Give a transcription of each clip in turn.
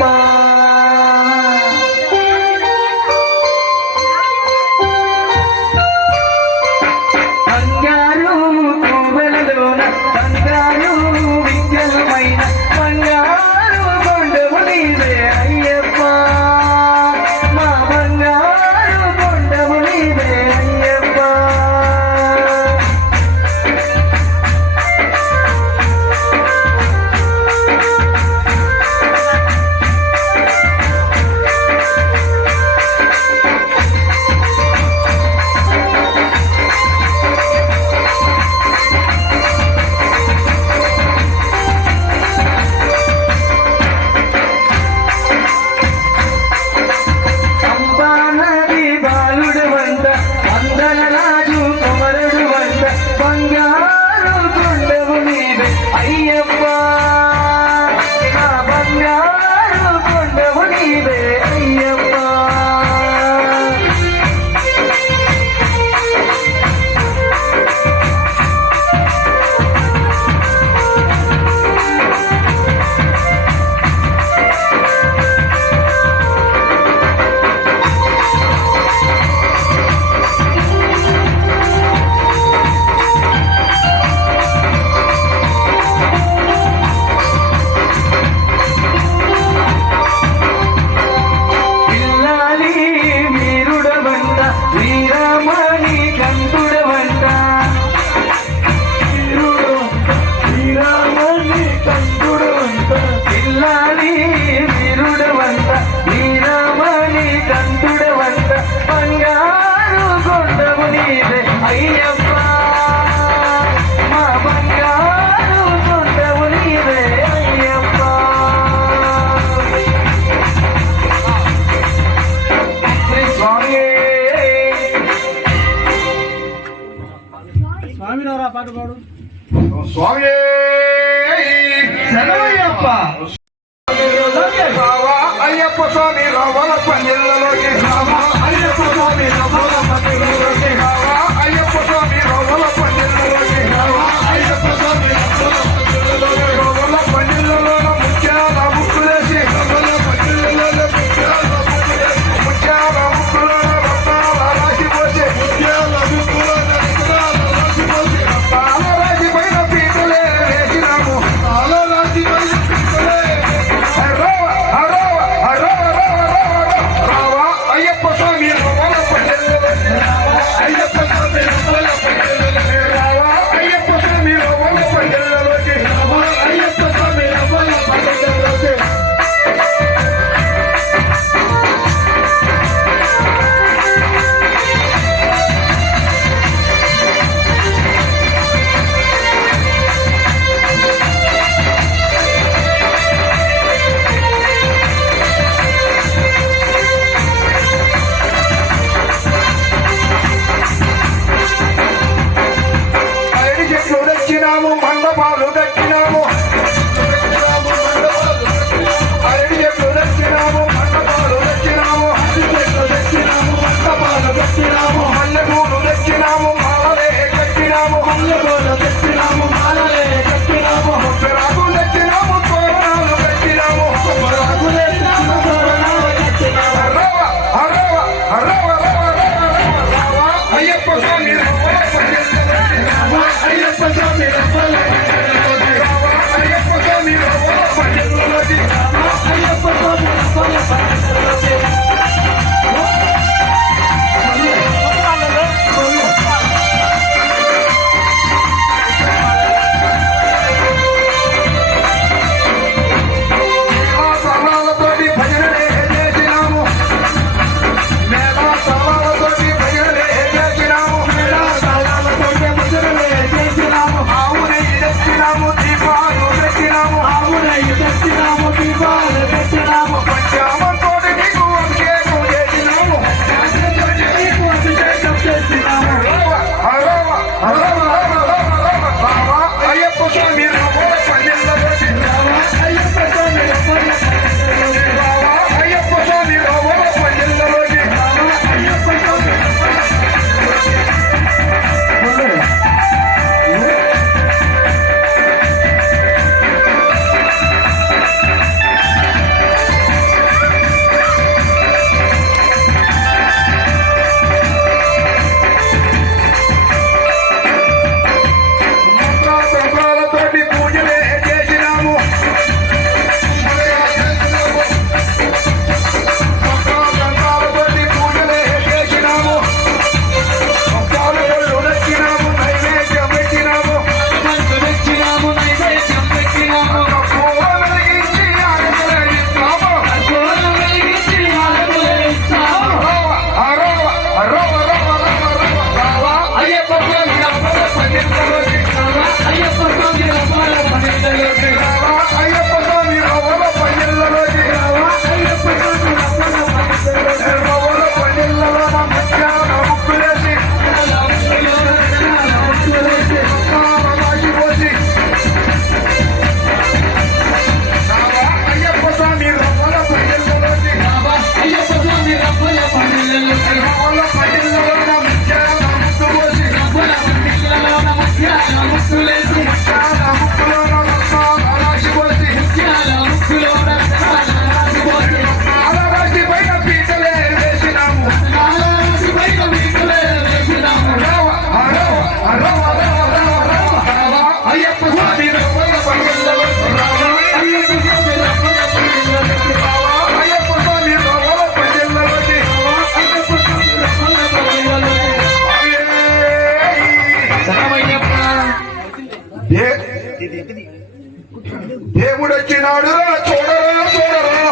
Bye. 把你看不స్వామిరారా పాట పాడు స్వామి చూడరా చూడరా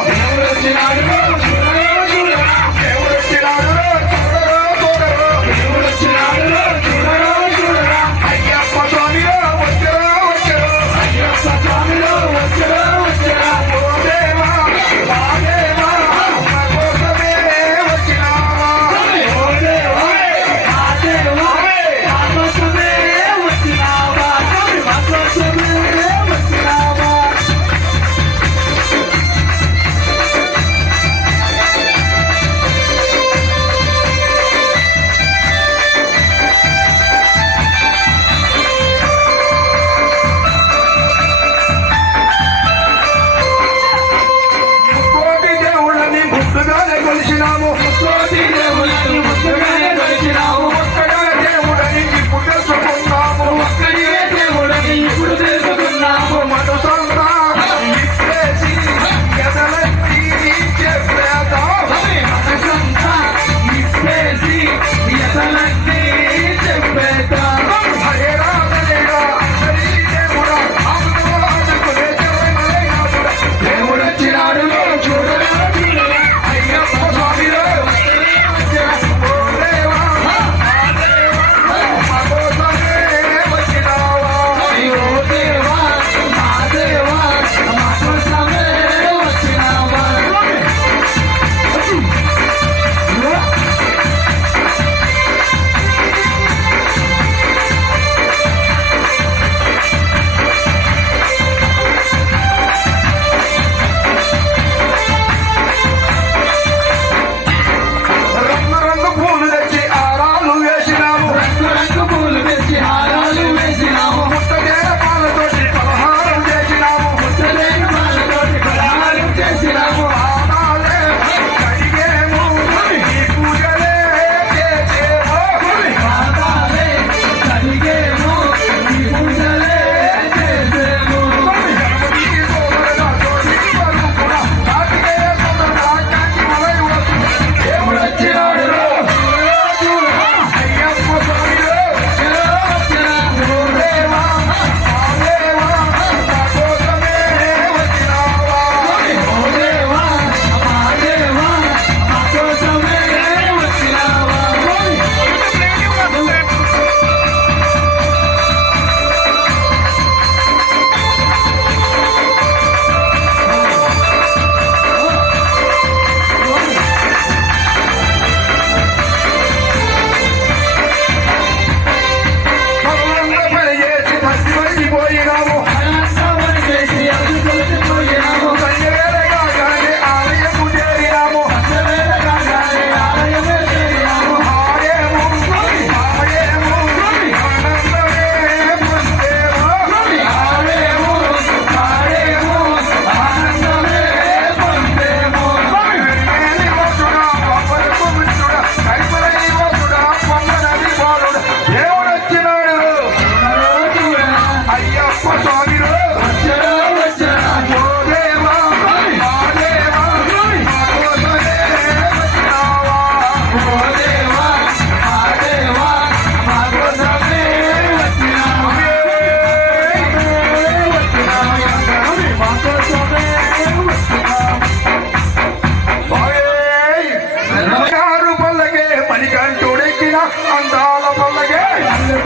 అందాల పొల్లగే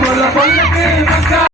పొల్ల పొల్లకే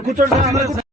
కూర్చోండి